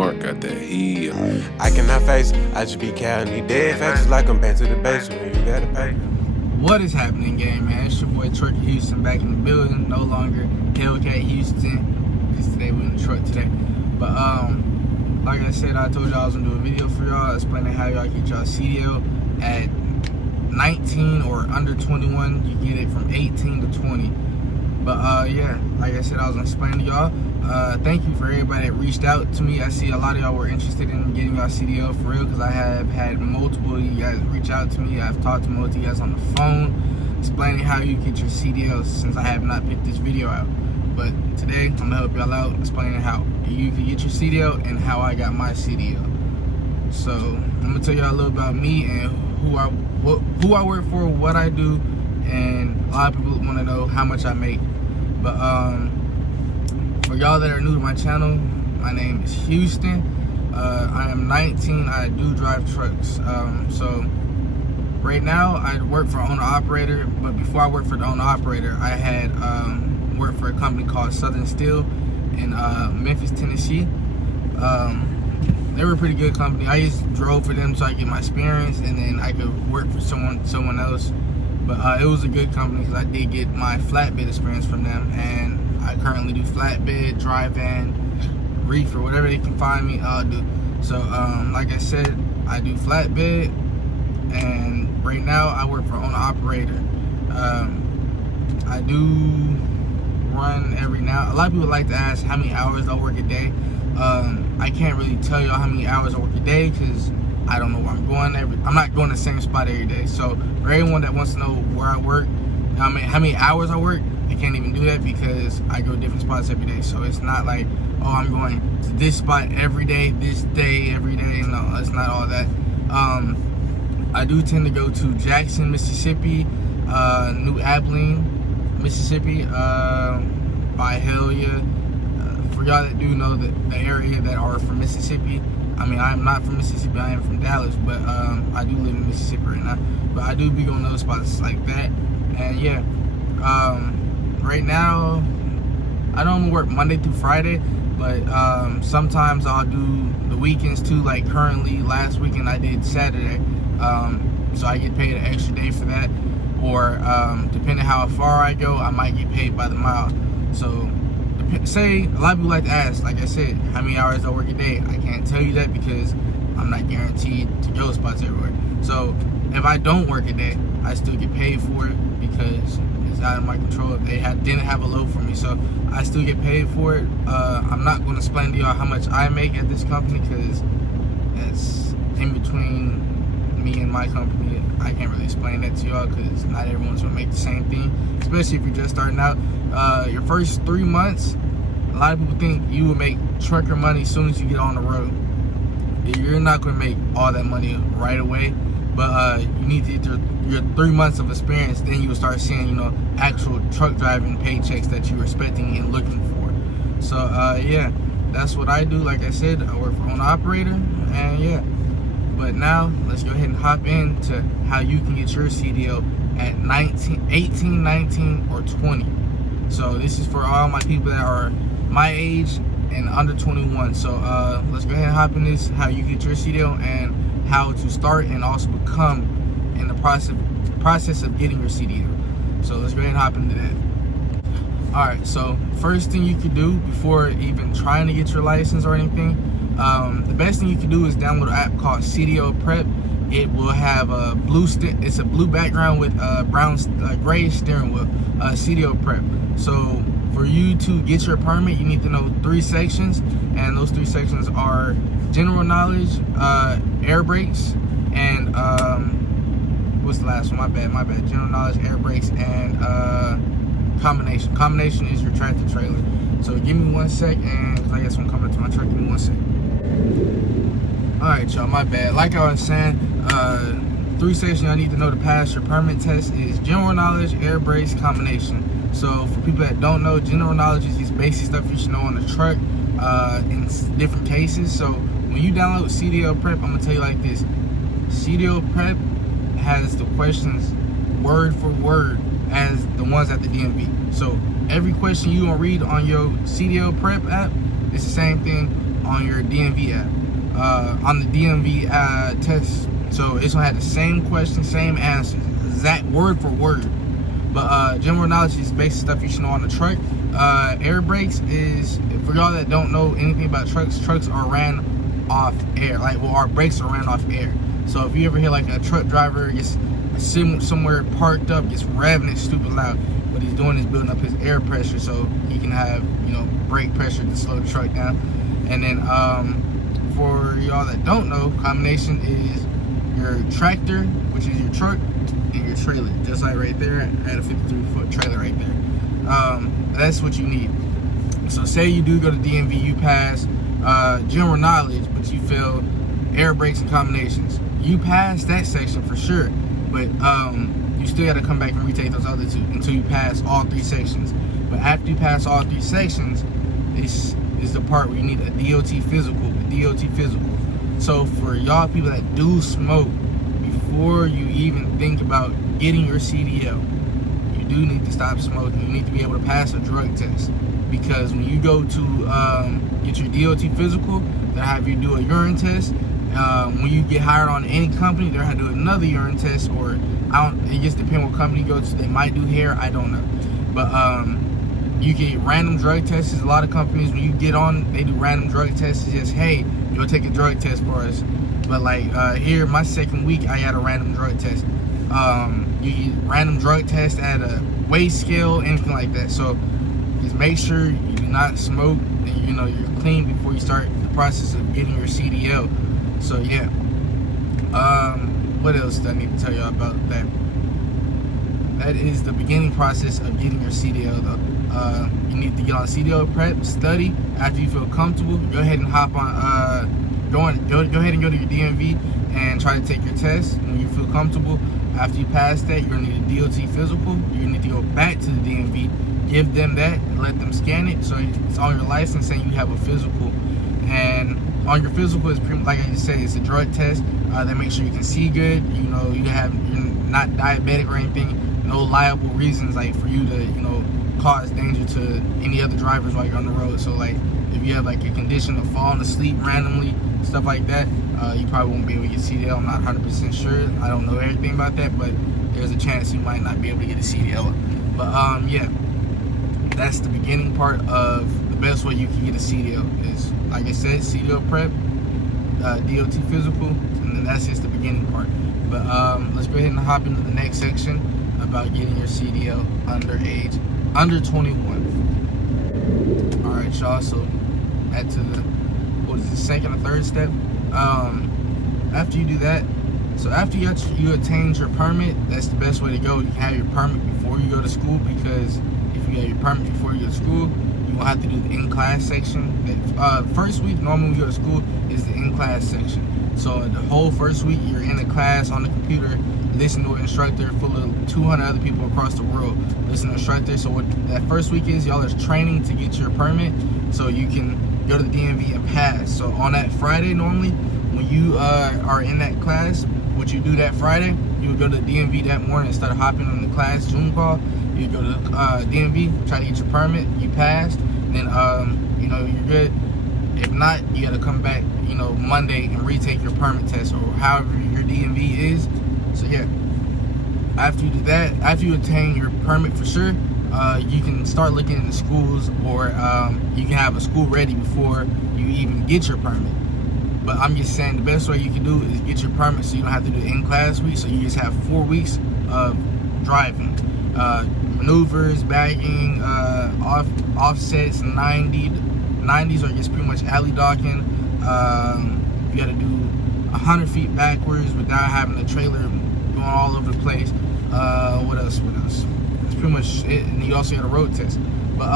Mark got that heat. I cannot face, I just be counting these dead faces like I'm back to the base when you gotta pay. What is happening, gang, man? It's your boy Truck Houston back in the building. No longer Hellcat Houston, because today we in the truck today. But like I said, I told y'all I was gonna do a video for y'all explaining how y'all get y'all CDL at 19 or under 21. You get it from 18 to 20. But yeah, like I said, I was gonna explain to y'all. Thank you for everybody that reached out to me. I see a lot of y'all were interested in getting y'all CDL for real, because I have had multiple of you guys reach out to me. I've talked to most of you guys on the phone explaining how you get your CDL, since I have not picked this video out. But today I'm gonna help y'all out explaining how you can get your CDL and how I got my CDL. So I'm gonna tell y'all a little about me and who I work for, what I do, and a lot of people want to know how much I make. But for y'all that are new to my channel, my name is Houston. I am 19. I do drive trucks. So right now I work for owner operator, but before I worked for the owner operator, I had worked for a company called Southern Steel in Memphis, Tennessee. They were a pretty good company. I just drove for them so I could get my experience, and then I could work for someone else. But it was a good company because I did get my flatbed experience from them, and I currently do flatbed, dry van, reefer, whatever they can find me, I'll do. So like I said, I do flatbed, and right now I work for owner operator. I do run every now. A lot of people like to ask how many hours I work a day. I can't really tell y'all how many hours I work a day because I don't know where I'm going. I'm not going to the same spot every day. So for everyone that wants to know where I work, how many hours I work, I can't even do that because I go to different spots every day. So it's not like, oh, I'm going to this spot every day, this day, every day. No, it's not all that. I do tend to go to Jackson, Mississippi, New Abilene, Mississippi, Byhalia. For y'all that do know the area that are from Mississippi, I mean, I'm not from Mississippi, I am from Dallas, but I do live in Mississippi right now. But I do be going to those spots like that. And yeah, right now, I don't work Monday through Friday, but sometimes I'll do the weekends too. Like currently, last weekend I did Saturday, so I get paid an extra day for that. Or depending how far I go, I might get paid by the mile. So say, a lot of people like to ask, like I said, how many hours I work a day. I can't tell you that because I'm not guaranteed to go spots everywhere. So if I don't work a day, I still get paid for it because it's out of my control. They didn't have a load for me, so I still get paid for it. I'm not going to explain to y'all how much I make at this company because that's in between me and my company. I can't really explain that to y'all because not everyone's going to make the same thing, especially if you're just starting out. Your first 3 months, a lot of people think you will make trucker money as soon as you get on the road. You're not going to make all that money right away, but you need to get your 3 months of experience. Then you will start seeing, you know, actual truck driving paychecks that you're expecting and looking for. So yeah, that's what I do. Like I said, I work for owner operator, and yeah. But now let's go ahead and hop into how you can get your CDL at 18, 19, or 20. So this is for all my people that are my age and under 21. So let's go ahead and hop in this, how you get your CDL and how to start and also become in the process of getting your CDL. So let's go ahead and hop into that. All right, so first thing you could do before even trying to get your license or anything, the best thing you can do is download an app called CDL Prep. It will have a it's a blue background with gray steering wheel, CDL Prep. So for you to get your permit, you need to know 3 sections, and those 3 sections are general knowledge, air brakes, and what's the last one? My bad. General knowledge, air brakes, and combination. Combination is your tractor trailer. So give me 1 sec, and I guess I'm coming to my truck. Give me 1 sec. All right, y'all, my bad. Like I was saying, 3 sections y'all need to know to pass your permit test is general knowledge, air brakes, combination. So for people that don't know, general knowledge is these basic stuff you should know on the truck in different cases. So when you download CDL Prep, I'm gonna tell you like this: CDL Prep has the questions word for word as the ones at the DMV. So every question you gonna read on your CDL Prep app is the same thing on your DMV app, on the DMV test. So it's gonna have the same questions, same answers, exact word for word. But general knowledge is basic stuff you should know on the truck. Air brakes is, for y'all that don't know anything about trucks are ran off air. Our brakes are ran off air. So if you ever hear like a truck driver gets somewhere parked up, gets revving it stupid loud, what he's doing is building up his air pressure so he can have, brake pressure to slow the truck down. And then for y'all that don't know, combination is your tractor, which is your truck, and your trailer, just like right there. I had a 53-foot trailer right there. That's what you need. So say you do go to DMV, you pass general knowledge, but you fail air brakes and combinations. You pass that section for sure, but you still got to come back and retake those other two until you pass all 3 sections. But after you pass all 3 sections, this is the part where you need a DOT physical. So for y'all people that do smoke, before you even think about getting your CDL, you do need to stop smoking. You need to be able to pass a drug test, because when you go to get your DOT physical, they'll have you do a urine test. When you get hired on any company, they'll have to do another urine test, or it just depends what company you go to. They might do hair, I don't know. But you get random drug tests. A lot of companies, when you get on, they do random drug tests. It's just, hey, you'll take a drug test for us. But here, my second week, I had a random drug test. You get random drug test at a weight scale, anything like that. So just make sure you do not smoke, and you're clean before you start the process of getting your CDL. So yeah. What else do I need to tell y'all about that? That is the beginning process of getting your CDL though. You need to get on CDL Prep, study. After you feel comfortable, go ahead and hop on, go ahead and go to your DMV and try to take your test. When you feel comfortable, after you pass that, you're gonna need a DOT physical. You're gonna need to go back to the DMV, give them that, and let them scan it, so it's on your license saying you have a physical. And on your physical, is pretty, like I just said, it's a drug test. They make sure you can see good. You're not diabetic or anything. No liable reasons for you to cause danger to any other drivers while you're on the road. So if you have a condition of falling asleep randomly, stuff like that, you probably won't be able to get CDL. I'm not 100% sure. I don't know everything about that, but there's a chance you might not be able to get a CDL. But yeah, that's the beginning part of the best way you can get a CDL is, like I said, CDL Prep, DOT physical, and then that's just the beginning part. But let's go ahead and hop into the next section about getting your CDL underage, under 21. All right, y'all. So back to the second or third step. After you do that, so after you attain your permit, that's the best way to go. You can have your permit before you go to school, because if you have your permit before you go to school, you won't have to do the in-class section. First week, normally when you go to school, is the in-class section. So the whole first week, you're in a class on the computer, listen to an instructor full of 200 other people across the world. Listen to an instructor. So what that first week is, y'all is training to get your permit, so you can go to the DMV and pass. So on that Friday, normally, when you are in that class, what you do that Friday, you would go to the DMV that morning and start hopping on the class Zoom call. You go to the DMV, try to get your permit, you passed, then you're good. If not, you gotta come back, Monday and retake your permit test, or however your DMV is. So yeah, after you do that, after you attain your permit for sure, you can start looking into schools, or you can have a school ready before you even get your permit. But I'm just saying the best way you can do is get your permit, so you don't have to do the in-class week. So you just have 4 weeks of driving, maneuvers, bagging, offsets, 90s are just pretty much alley docking. You got to do 100 feet backwards without having the trailer going all over the place. What else? That's pretty much it. And you also got a road test. But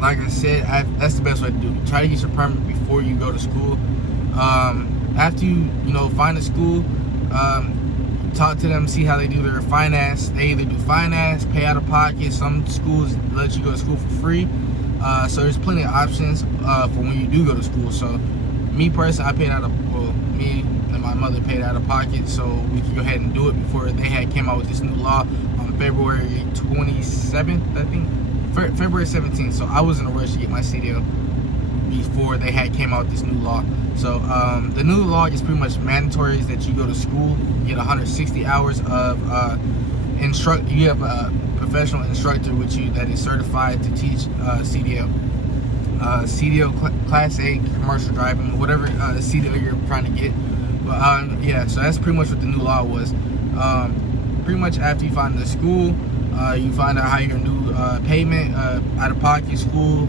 like I said, that's the best way to do it. Try to get your permit before you go to school. After you find a school, talk to them, see how they do their finance. They either do finance, pay out of pocket. Some schools let you go to school for free. So there's plenty of options for when you do go to school. So me personally, I paid out of, me and my mother paid out of pocket, so we could go ahead and do it before they had came out with this new law on February 27th, I think. February 17th. So I was in a rush to get my CDL. before they had came out with this new law. So the new law is pretty much mandatory is that you go to school, you get 160 hours of you have a professional instructor with you that is certified to teach CDL. CDL Class A commercial driving, whatever CDL you're trying to get. But yeah, so that's pretty much what the new law was. Pretty much after you find the school, you find out how your new payment, out of pocket, school,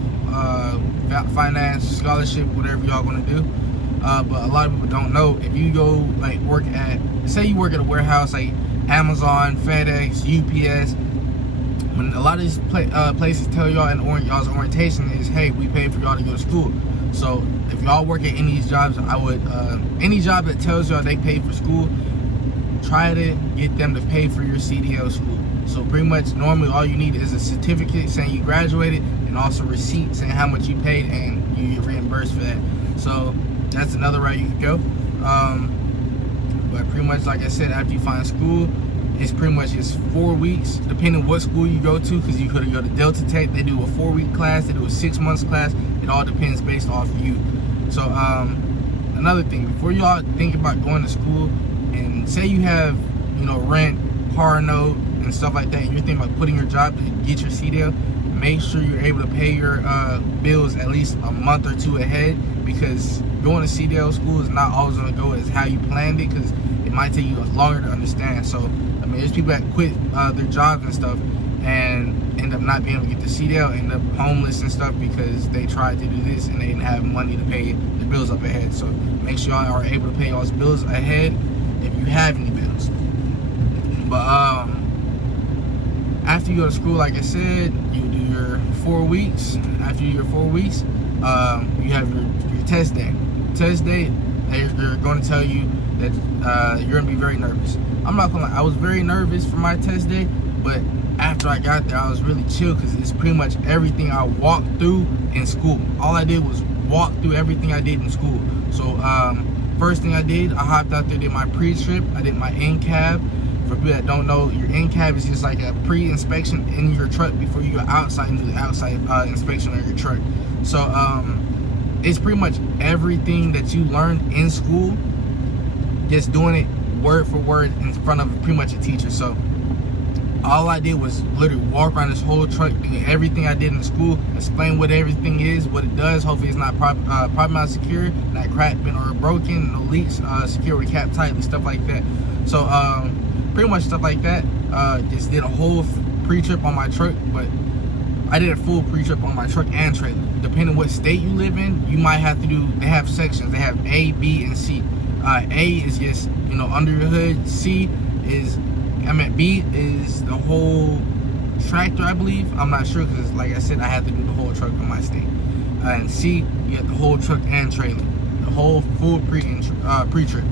finance, scholarship, whatever y'all gonna do. But a lot of people don't know, if you go like work at, say you work at a warehouse like Amazon, FedEx, UPS, when a lot of these places tell y'all in y'all's orientation is, hey, we pay for y'all to go to school. So if y'all work at any of these jobs, I would, any job that tells y'all they pay for school, try to get them to pay for your CDL school. So pretty much normally all you need is a certificate saying you graduated and also a receipt saying how much you paid and you get reimbursed for that. So that's another route you could go. But pretty much like I said, after you find school, it's pretty much just 4 weeks, depending what school you go to, because you could go to Delta Tech, they do a 4-week class, they do a 6-month class, it all depends based off of you. So another thing, before y'all think about going to school, and say you have, you know, rent, car note, and stuff like that, and you're thinking about quitting your job to get your CDL, make sure you're able to pay your bills at least a month or two ahead, because going to CDL school is not always going to go as how you planned it, because it might take you longer to understand. So I mean, there's people that quit their jobs and stuff and end up not being able to get the CDL, end up homeless and stuff because they tried to do this and they didn't have money to pay the bills up ahead. So make sure y'all are able to pay y'all's bills ahead if you have any bills. But after you go to school, like I said, you do your 4 weeks. After your 4 weeks, you have your test day. Test day, they're going to tell you that you're going to be very nervous. I'm not gonna lie, I was very nervous for my test day, but after I got there, I was really chill because it's pretty much everything I walked through in school. All I did was walk through everything I did in school. So first thing I did, I hopped out there, did my pre-trip, I did my in-cab. For people that don't know, your in-cab is just like a pre-inspection in your truck before you go outside and do the outside inspection of your truck. So it's pretty much everything that you learned in school, just doing it word for word in front of pretty much a teacher. So all I did was literally walk around this whole truck and everything I did in the school, explain what everything is, what it does. Hopefully it's not probably not secure, not cracked or broken, no leaks, secure with cap tightly, stuff like that. So pretty much stuff like that. Just did a whole pre-trip on my truck, but I did a full pre-trip on my truck and trailer. Depending what state you live in, you might have to do, they have sections. They have A, B, and C. A is just, you know, under your hood. C is, B is the whole tractor, I believe. I'm not sure because, like I said, I had to do the whole truck on my state. And C, you have the whole truck and trailer, the whole full pre-trip.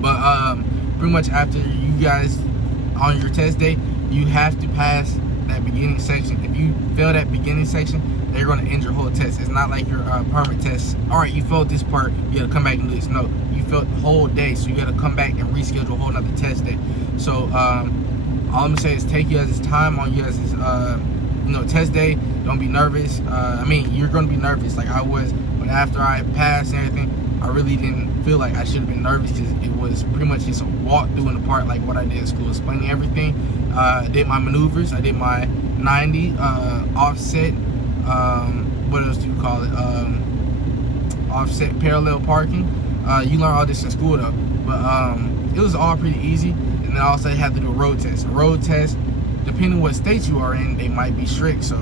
But pretty much after you guys on your test day, you have to pass that beginning section. If you fail that beginning section, they're going to end your whole test. It's not like your permit test. All right, you failed this part, you got to come back and do this. No, you failed the whole day, so you got to come back and reschedule a whole nother test day. So all I'm gonna say is take you guys' time on you guys' test day. Don't be nervous. You're going to be nervous like I was, but after I passed and everything, I really didn't feel like I should have been nervous because it was pretty much just a walk through in the part like what I did at school, explaining everything. I did my maneuvers. I did my 90 offset. What else do you call it? Offset parallel parking. You learn all this in school though, but it was all pretty easy. And then also you have to do a road test. A road test, depending what state you are in, they might be strict. So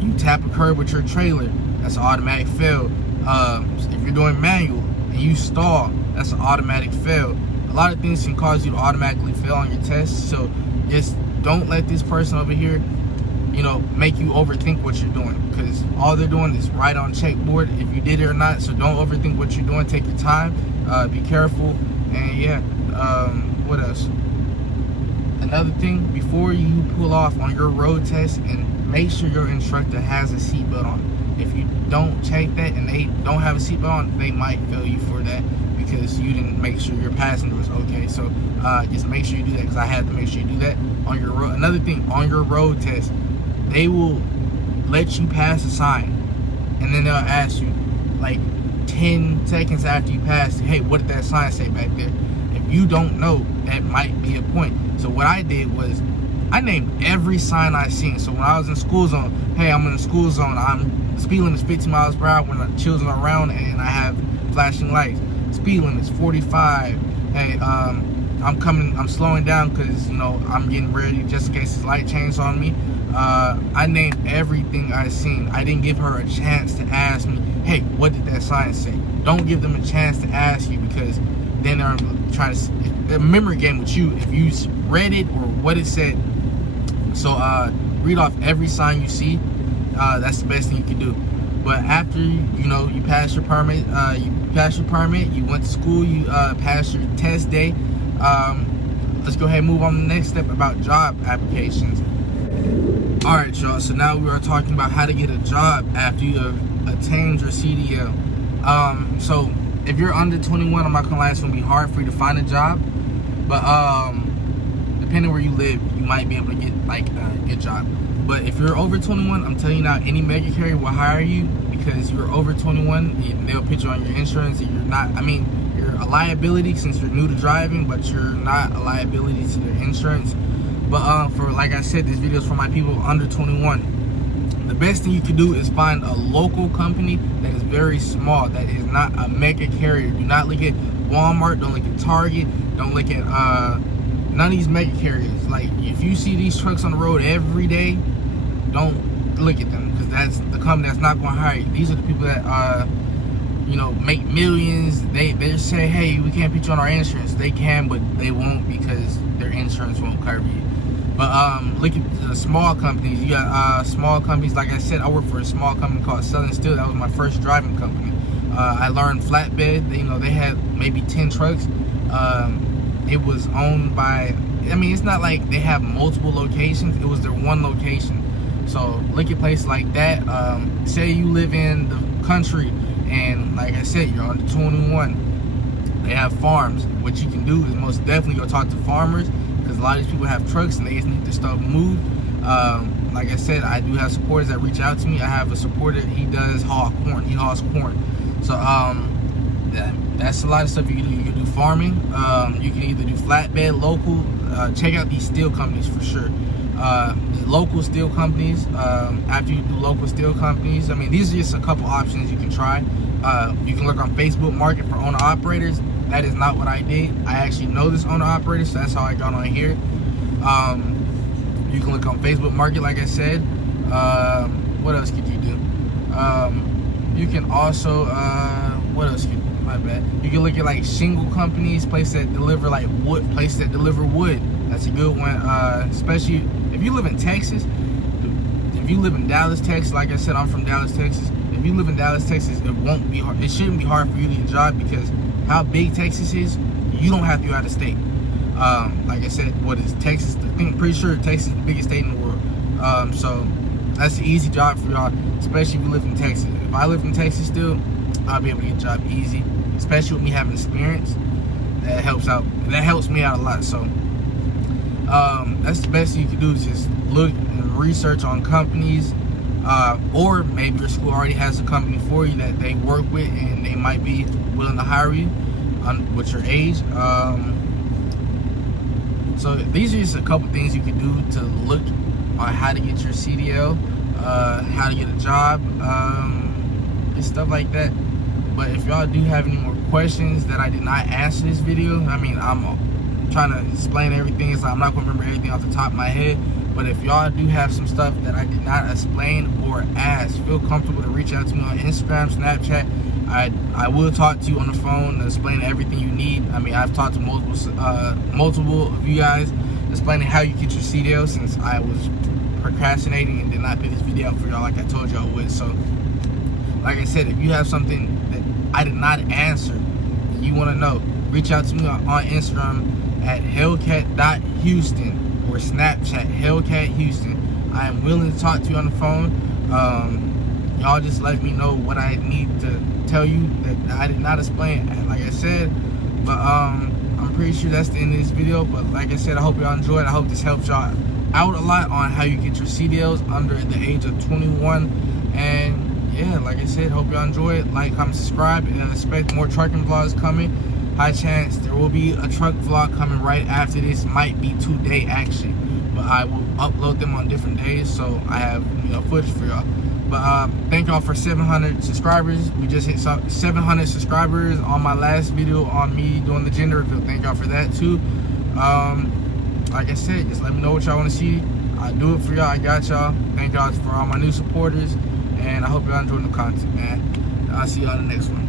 you tap a curb with your trailer, that's an automatic fail. If you're doing manual and you stall, that's an automatic fail. A lot of things can cause you to automatically fail on your test. So just don't let this person over here, make you overthink what you're doing, because all they're doing is write on checkboard if you did it or not. So don't overthink what you're doing. Take your time, be careful, and yeah. What else? Another thing, before you pull off on your road test, and make sure your instructor has a seatbelt on. If you don't check that and they don't have a seatbelt on, they might fail you for that because you didn't make sure your passenger was okay. So just make sure you do that, because I had to make sure you do that on your road. Another thing, on your road test, they will let you pass a sign and then they'll ask you like 10 seconds after you pass, hey, what did that sign say back there? If you don't know, that might be a point. So what I did was I named every sign I seen. So when I was in school zone, hey, I'm in the school zone, I'm speed limit is 50 miles per hour when the children are around and I have flashing lights. Speed limit is 45. Hey, I'm slowing down because, you know, I'm getting ready just in case this light changes on me. I named everything I seen. I didn't give her a chance to ask me, hey, what did that sign say? Don't give them a chance to ask you, because then they're trying to, a memory game with you if you read it or what it said. So read off every sign you see. That's the best thing you can do. But after you pass your permit, you went to school, you passed your test day. Let's go ahead and move on to the next step about job applications. All right, y'all. So now we are talking about how to get a job after you have attained your CDL. So if you're under 21, I'm not gonna lie, it's gonna be hard for you to find a job. But depending where you live, you might be able to get like a good job. But if you're over 21, I'm telling you now, any mega carrier will hire you because you're over 21. And they'll put you on your insurance. And you're not. I mean, you're a liability since you're new to driving, but you're not a liability to their insurance. But for, like I said, this video is for my people under 21. The best thing you can do is find a local company that is very small, that is not a mega carrier. Do not look at Walmart, don't look at Target, don't look at none of these mega carriers. Like, if you see these trucks on the road every day, don't look at them, because that's the company that's not going to hire you. These are the people that make millions. They say, hey, we can't put you on our insurance. They can, but they won't, because their insurance won't cover you. But look at the small companies. You got small companies. Like I said, I work for a small company called Southern Steel. That was my first driving company. I learned flatbed. They had maybe 10 trucks. It was owned by, I mean, it's not like they have multiple locations. It was their one location. So look at places like that. Say you live in the country, and like I said, you're under 21. They have farms. What you can do is most definitely go talk to farmers, because a lot of these people have trucks and they just need their stuff moved. Like I said, I do have supporters that reach out to me. I have a supporter, he does haul corn. He hauls corn. So that's a lot of stuff you can do. You can do farming. You can either do flatbed, local. Check out these steel companies for sure. Local steel companies. After you do local steel companies, I mean, these are just a couple options you can try. You can look on Facebook Market for owner operators. That is not what I did. I actually know this owner operator, so that's how I got on here. You can look on Facebook Market, like I said. What else could you do? You can also, what else could, my bad. You can look at like shingle companies, places that deliver like wood, places that deliver wood. That's a good one, especially if you live in Texas. If you live in Dallas, Texas, like I said, I'm from Dallas, Texas. If you live in Dallas, Texas, it won't be hard. It shouldn't be hard for you to get a job, because how big Texas is, you don't have to go out of state. Like I said, what is Texas? I'm pretty sure Texas is the biggest state in the world. So that's an easy job for y'all, especially if you live in Texas. If I live in Texas still, I'll be able to get a job easy, especially with me having experience. That helps out. That helps me out a lot. So that's the best you can do, is just look and research on companies, or maybe your school already has a company for you that they work with, and they might be willing to hire you with your age. So these are just a couple things you can do to look on how to get your CDL, how to get a job, and stuff like that. But if y'all do have any more questions that I did not answer this video, I mean, I'm trying to explain everything, so I'm not going to remember everything off the top of my head. But if y'all do have some stuff that I did not explain or ask, feel comfortable to reach out to me on Instagram, Snapchat. I will talk to you on the phone and explain everything you need. I mean, I've talked to multiple of you guys explaining how you get your CDL, since I was procrastinating and did not put this video out for y'all like I told y'all would. So, like I said, if you have something that I did not answer that you want to know, reach out to me on Instagram at hellcat.houston or Snapchat hellcat.houston. I am willing to talk to you on the phone. Y'all just let me know what I need to tell you that I did not explain, like I said. But I'm pretty sure that's the end of this video. But like I said, I hope y'all enjoyed. I hope this helps y'all out a lot on how you get your CDLs under the age of 21. And yeah, like I said, hope y'all enjoy it. Like, comment, subscribe, and expect more trucking vlogs coming. High chance there will be a truck vlog coming right after this. Might be today actually, but I will upload them on different days, so I have footage for y'all. But thank y'all for 700 subscribers. We just hit 700 subscribers on my last video on me doing the gender reveal. Thank y'all for that too. Like I said, just let me know what y'all want to see. I do it for y'all. I got y'all. Thank y'all for all my new supporters, and I hope y'all enjoying the content, man. I'll see y'all in the next one.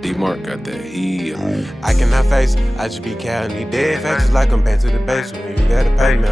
D-Mark got that heat. I cannot face, I just be counting these dead faces like I'm back to the base when you gotta pay me.